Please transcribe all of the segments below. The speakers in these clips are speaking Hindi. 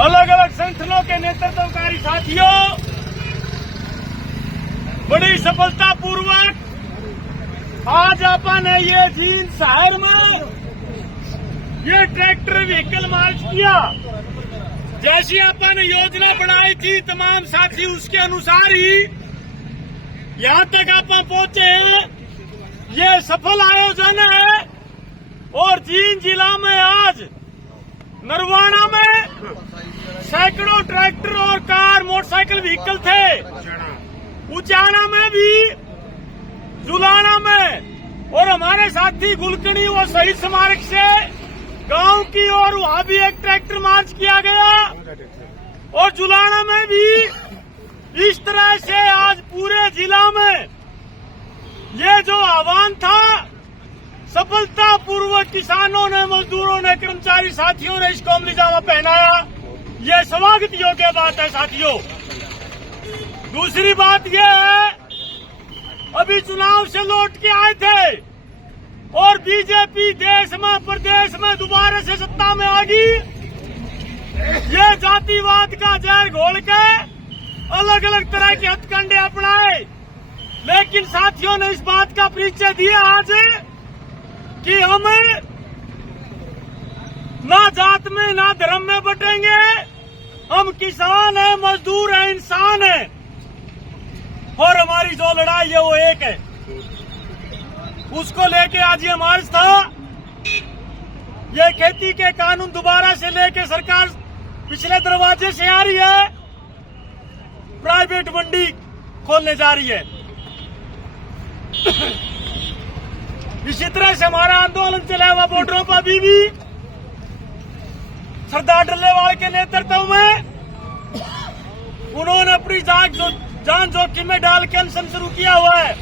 अलग अलग संगठनों के नेतृत्वकारी साथियों, बड़ी सफलता पूर्वक आज अपन ने ये जींद शहर में ये ट्रैक्टर व्हीकल मार्च किया। जैसी अपन योजना बनाई थी तमाम साथी, उसके अनुसार ही यहाँ तक अपन पहुंचे हैं। ये सफल आयोजन है और जींद जिला में आज नरवाना में सैकड़ों ट्रैक्टर और कार मोटरसाइकिल व्हीकल थे। उचाना में भी, जुलाना में, और हमारे साथी गुलकड़ी और शहीद स्मारक से गांव की ओर वहां भी एक ट्रैक्टर मार्च किया गया और जुलाना में भी इस तरह से आज पूरे जिला में ये जो आह्वान था सफलता पूर्वक किसानों ने, मजदूरों ने, कर्मचारी साथियों ने इसको अमली जामा पहनाया। ये स्वागत योग्य बात है साथियों। दूसरी बात ये है, अभी चुनाव से लौट के आए थे और बीजेपी देश में, प्रदेश में दोबारा से सत्ता में आ गई। ये जातिवाद का जहर घोल के अलग अलग तरह के हथकंडे अपनाए, लेकिन साथियों ने इस बात का परिचय दिया आज कि हम ना जात में ना धर्म में बटेंगे, हम किसान हैं, मजदूर हैं, इंसान हैं और हमारी जो लड़ाई है वो एक है। उसको लेके आज ये मार्च था। ये खेती के कानून दोबारा से लेके सरकार पिछले दरवाजे से आ रही है, प्राइवेट मंडी खोलने जा रही है। इसी तरह से हमारा आंदोलन चला हुआ बॉर्डरों पर भी सरदार डल्लेवाल के नेतृत्व में उन्होंने अपनी जान जोखिम में डाल के अनशन शुरू किया हुआ है।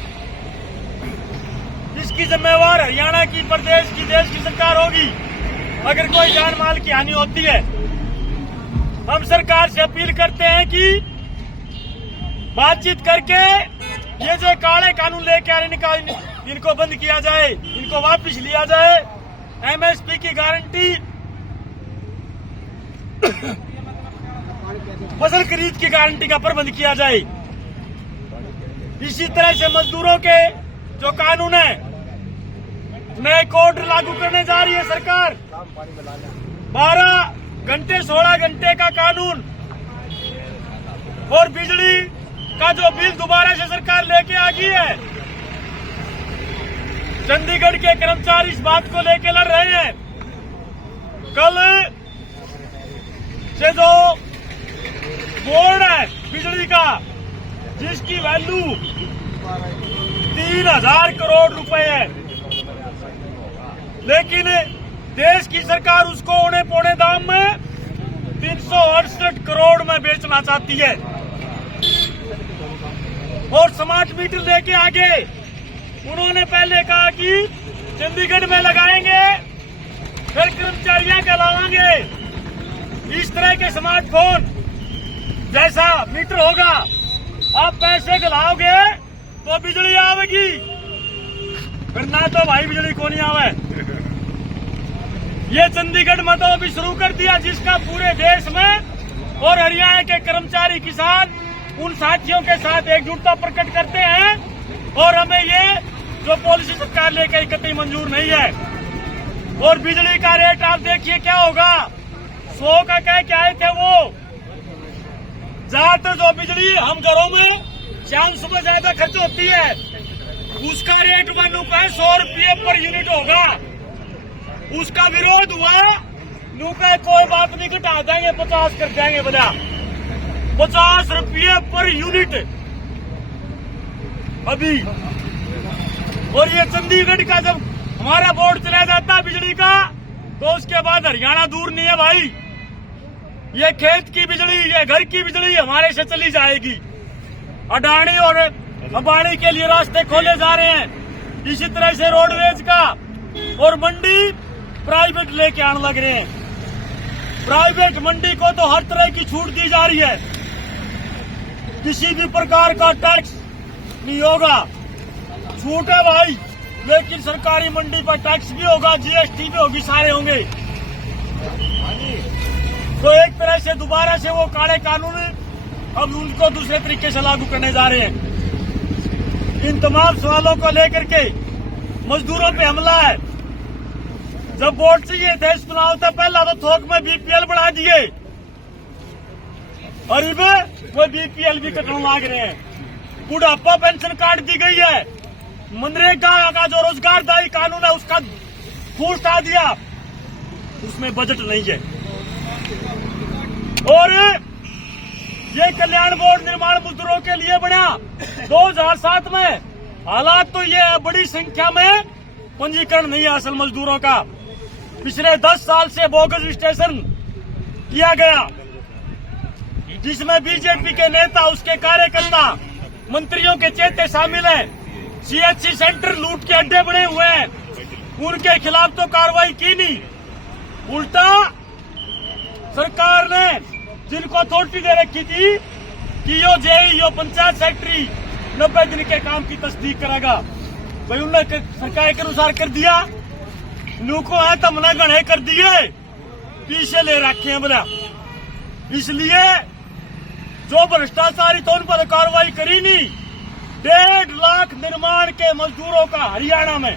इसकी जिम्मेवार हरियाणा की, प्रदेश की, देश की सरकार होगी अगर कोई जान माल की हानि होती है। हम सरकार से अपील करते हैं कि बातचीत करके ये जो काले कानून लेके आ रहे इनको बंद किया जाए, इनको वापस लिया जाए। एमएसपी की गारंटी, फसल खरीद की गारंटी का प्रबंध किया जाए। इसी तरह से मजदूरों के जो कानून है, नए कोड लागू करने जा रही है सरकार। 12 घंटे 16 घंटे का कानून और बिजली का जो बिल दोबारा से सरकार लेके आ गई है। चंडीगढ़ के कर्मचारी इस बात को लेके लड़ रहे हैं। कल से जो बोर्ड है बिजली का, जिसकी वैल्यू 3000 करोड़ रुपए है, लेकिन देश की सरकार उसको औने पौने दाम में 368 करोड़ में बेचना चाहती है। और स्मार्ट मीटर लेके आगे उन्होंने पहले कहा कि चंडीगढ़ में लगाएंगे, फिर कर्मचारियों के लाएंगे। इस तरह के स्मार्टफोन जैसा मीटर होगा, आप पैसे गलाओगे तो बिजली आवेगी, फिर ना तो भाई बिजली को नहीं आवे। ये चंडीगढ़ में तो अभी शुरू कर दिया, जिसका पूरे देश में और हरियाणा के कर्मचारी, किसान उन साथियों के साथ एकजुटता प्रकट करते हैं। और हमें ये जो पॉलिसी सरकार लेकर कतई मंजूर नहीं है। और बिजली का रेट आप देखिए क्या होगा, 100 का कह के आए थे वो। ज्यादातर जो बिजली हम घरों में शाम सुबह ज्यादा खर्च होती है, उसका रेट 100 रुपये पर यूनिट होगा। उसका विरोध हुआ, नूका कोई बात नहीं, घटा देंगे, 50 कर देंगे, बना 50 रुपये पर यूनिट अभी। और ये चंडीगढ़ का जब हमारा बोर्ड चला जाता है बिजली का, तो उसके बाद हरियाणा दूर नहीं है भाई। ये खेत की बिजली, ये घर की बिजली हमारे से चली जाएगी। अडानी और अंबानी के लिए रास्ते खोले जा रहे हैं। इसी तरह से रोडवेज का और मंडी प्राइवेट लेके आने लग रहे हैं। प्राइवेट मंडी को तो हर तरह की छूट दी जा रही है, किसी भी प्रकार का टैक्स नहीं होगा। छूट है भाई, लेकिन सरकारी मंडी पर टैक्स भी होगा, जीएसटी भी होगी, सारे होंगे। तो एक तरह से दोबारा से वो काले कानून अब उनको दूसरे तरीके से लागू करने जा रहे हैं। इन तमाम सवालों को लेकर के मजदूरों पे हमला है। जब वोट चाहिए थे इस चुनाव से पहला तो थोक में बीपीएल बढ़ा दिए और अब वो बीपीएल भी कटने लाग रहे हैं। बुढ़ापा पेंशन काट दी गई है। मनरेगा का जो रोजगारदायी कानून है उसका फूस हटा दिया, उसमें बजट नहीं है। और ये कल्याण बोर्ड निर्माण मजदूरों के लिए बना 2007 में। हालात तो ये है, बड़ी संख्या में पंजीकरण नहीं है असल मजदूरों का। पिछले 10 साल से बोगस रजिस्ट्रेशन किया गया, जिसमें बीजेपी के नेता, उसके कार्यकर्ता, मंत्रियों के चेते शामिल हैं। सीएचसी सेंटर लूट के अड्डे बने हुए हैं, उनके खिलाफ तो कार्रवाई की नहीं। उल्टा सरकार ने जिनको अथॉरिटी दे रखी थी कि यो जेई यो पंचायत सेक्रेटरी 90 दिन के काम की तस्दीक करेगा, भाई उन्होंने सरकार के अनुसार कर दिया। नुको है तो मना गणे कर दिए, पीछे ले रखे हैं बना। इसलिए जो भ्रष्टाचारी तो उन पर कार्रवाई करी नहीं। 1.5 लाख निर्माण के मजदूरों का हरियाणा में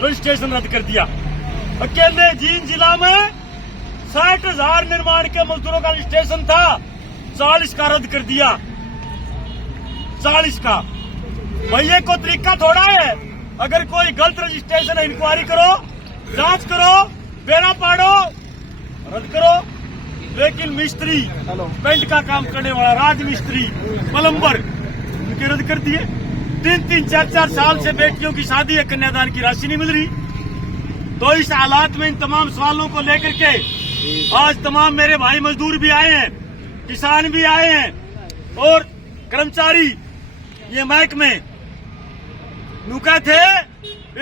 रजिस्ट्रेशन रद्द कर दिया। अकेले जींद जिला में 60,000 निर्माण के मजदूरों का रजिस्ट्रेशन था, 40 का रद्द कर दिया। 40 का भाई ये कोई तरीका थोड़ा है। अगर कोई गलत रजिस्ट्रेशन है, इंक्वायरी करो, जांच करो, बेड़ा पाड़ो, रद्द करो। लेकिन मिस्त्री, पेंट का काम करने वाला राज मिस्त्री, प्लम्बर, उनके रद्द कर दिए। 3-3, 4-4 साल से बेटियों की शादी है, कन्यादान की राशि नहीं मिल रही। तो इस हालात में इन तमाम सवालों को लेकर के आज तमाम मेरे भाई मजदूर भी आए हैं, किसान भी आए हैं और कर्मचारी ये महकमे नुका थे।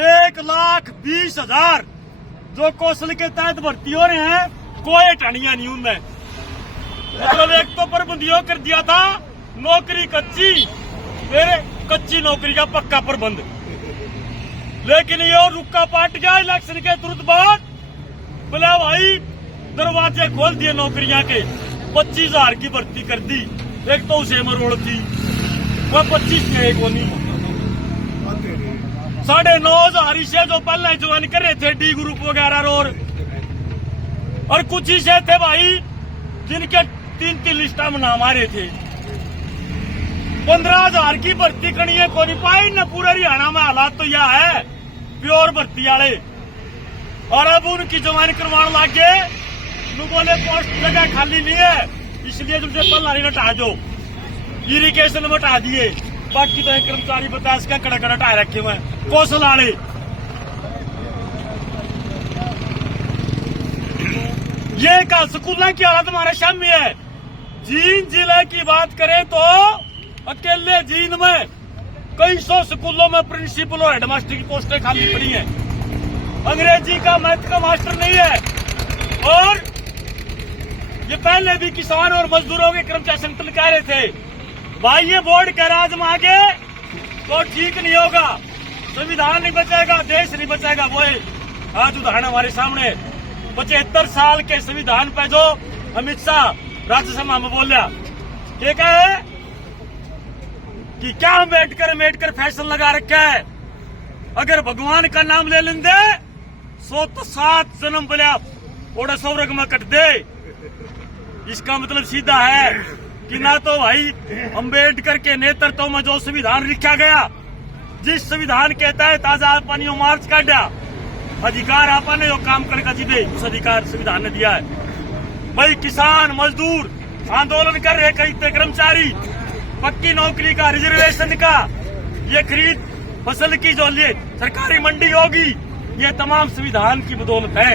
1,20,000 जो कौशल के तहत भर्ती हो रहे हैं, कोई टणिया नहीं उनमें। मतलब एक तो प्रबंधियों कर दिया था नौकरी कच्ची, फिर कच्ची नौकरी का पक्का प्रबंध। लेकिन ये और रुक्का पाट गया इलेक्शन के तुरंत बाद। बोले भाई दरवाजे खोल दिए नौकरियां के, 25,000 की भर्ती कर दी। एक तो उसे मरोड़ थी, वह 25 में एक होनी। 9,500 से जो पहले ज्वाइन कर रहे थे डी ग्रुप वगैरह और कुछ ही से थे भाई जिनके 3-3 लिस्टा में नाम आ रहे थे। 15,000 की भर्ती करनी है, कोई नहीं पाई न। पूरे हरियाणा में हालात तो यह है, प्योर भर्ती वाले। और अब उनकी ज्वाइन करवाने लगे। बोले पोस्ट जगह खाली नहीं है, इसलिए तुमसे पल्लारी हटा दो, इरिगेशन में हटा दिए। बाकी तो एक कर्मचारी बताया इसका कड़ा कड़ा हटा रखे हुए कौशल वाले। ये का स्कूलों की हालत हमारे सामने है। जींद जिले की बात करें तो अकेले जींद में कई 100 स्कूलों में प्रिंसिपल और हेडमास्टर की पोस्टें खाली पड़ी हैं। अंग्रेजी का मैथ का मास्टर नहीं है। और ये पहले भी किसान और मजदूरों के कर्मचारी संगठन कह रहे थे भाई ये बोर्ड के राज में आगे तो ठीक नहीं होगा, संविधान नहीं बचेगा, देश नहीं बचेगा। वो आज उदाहरण हमारे सामने 75 साल के संविधान पे जो अमित शाह राज्यसभा में बोलिया, क्या कहे कि क्या अम्बेडकर फैशन लगा रखा है। अगर भगवान का नाम ले लेंगे 107 जन्म बोलिया ओडा सौरग में कट दे। इसका मतलब सीधा है कि ना तो भाई अम्बेडकर के नेतृत्व में जो संविधान लिखा गया, जिस संविधान के तहत आजाद पानी मार्च काटा, अधिकार आपने जो काम करने का जिदे उस अधिकार संविधान ने दिया है। भाई किसान मजदूर आंदोलन कर रहे, कई कर्मचारी पक्की नौकरी का, रिजर्वेशन का, ये खरीद फसल की जो लिए सरकारी मंडी होगी, ये तमाम संविधान की बदौलत है।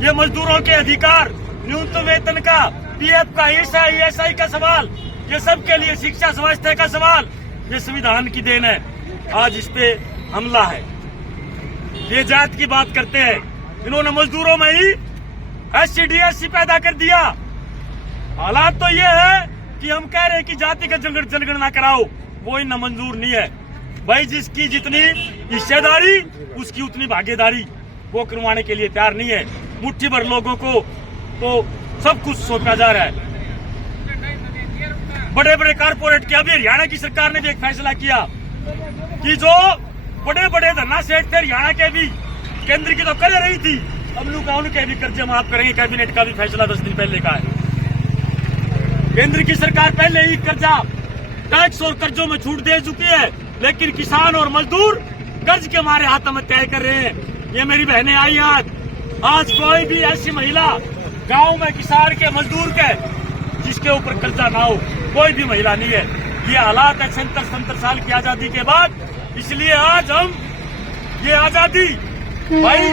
ये मजदूरों के अधिकार, न्यूनतम वेतन का, पीएफ का, ईएसआई का सवाल, ये सब के लिए शिक्षा स्वास्थ्य का सवाल, ये संविधान की देन है। आज इस पे हमला है। ये जात की बात करते हैं, इन्होंने मजदूरों में ही SC/DSC पैदा कर दिया। हालात तो ये है कि हम कह रहे हैं कि जातिगत जनगणना कराओ, वो इन्हें मंजूर नहीं है। भाई जिसकी जितनी हिस्सेदारी उसकी उतनी भागीदारी वो करवाने के लिए तैयार नहीं है। मुट्ठी भर लोगों को तो सब कुछ सौंपा जा रहा है। बड़े बड़े कारपोरेट के, अभी हरियाणा की सरकार ने भी एक फैसला किया कि जो बड़े बड़े धरना सेठ थे हरियाणा के भी, केंद्र की तो कर रही थी, अब उनके भी कर्जे माफ करेंगे। कैबिनेट का भी फैसला 10 दिन पहले का है। केंद्र की सरकार पहले ही कर्जा, टैक्स और कर्जों में छूट दे चुकी है, लेकिन किसान और मजदूर कर्ज के मारे आत्महत्याएं कर रहे हैं। ये मेरी बहनें आई आज कोई भी ऐसी महिला गांव में किसान के, मजदूर के, जिसके ऊपर कर्जा ना हो, कोई भी महिला नहीं है। ये हालात है 70 साल की आजादी के बाद। इसलिए आज हम ये आजादी भाई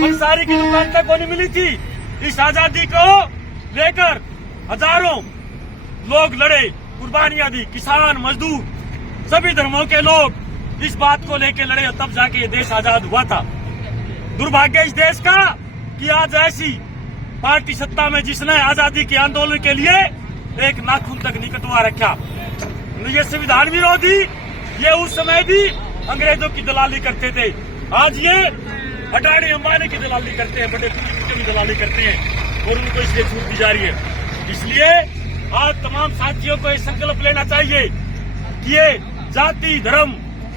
पंसारी की दुकान तक को नहीं मिली थी। इस आजादी को लेकर हजारों लोग लड़े, कुर्बानियां दी, किसान, मजदूर, सभी धर्मों के लोग इस बात को लेकर लड़े और तब जाके ये देश आजाद हुआ था। दुर्भाग्य इस देश का कि आज ऐसी पार्टी सत्ता में जिसने आजादी के आंदोलन के लिए एक नाखून तक नहीं कटवा रखा। ये संविधान विरोधी, ये उस समय भी अंग्रेजों की दलाली करते थे, आज ये अडानी अंबानी की दलाली करते हैं, बड़े पूंजीपतियों की दलाली करते हैं और उनको इसलिए छूट दी जा रही है। इसलिए आज तमाम साथियों को ये संकल्प लेना चाहिए कि ये जाति, धर्म,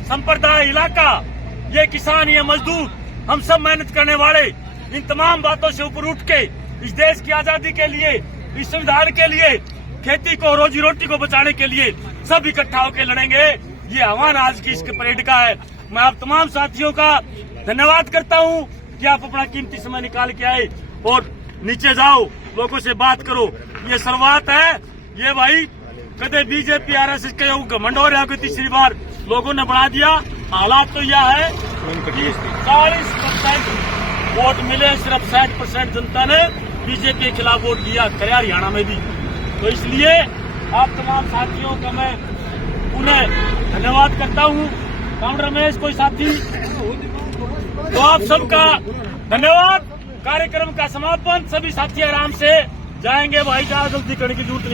संप्रदाय, इलाका, ये किसान, ये मजदूर, हम सब मेहनत करने वाले इन तमाम बातों से ऊपर उठ के इस देश की आजादी के लिए, इस संविधान के लिए, खेती को, रोजी रोटी को बचाने के लिए सब इकट्ठा होकर लड़ेंगे। ये आह्वान आज की इसके परेड का है। मैं आप तमाम साथियों का धन्यवाद करता हूं कि आप अपना कीमती समय निकाल के आए और नीचे जाओ, लोगों से बात करो। ये शुरुआत है। ये भाई कदे बीजेपी RSS के घमंड हो रहा, तीसरी बार लोगों ने बढ़ा दिया। हालात तो यह है कि 40% वोट मिले, सिर्फ 60% जनता ने बीजेपी के खिलाफ वोट दिया, करे हरियाणा में भी। तो इसलिए आप तमाम साथियों का मैं उन्हें धन्यवाद करता हूं। राम रमेश कोई साथी, तो आप सबका धन्यवाद। कार्यक्रम का समापन, सभी साथी आराम से जाएंगे भाई, जहां जल्दी करने की जरूरत नहीं।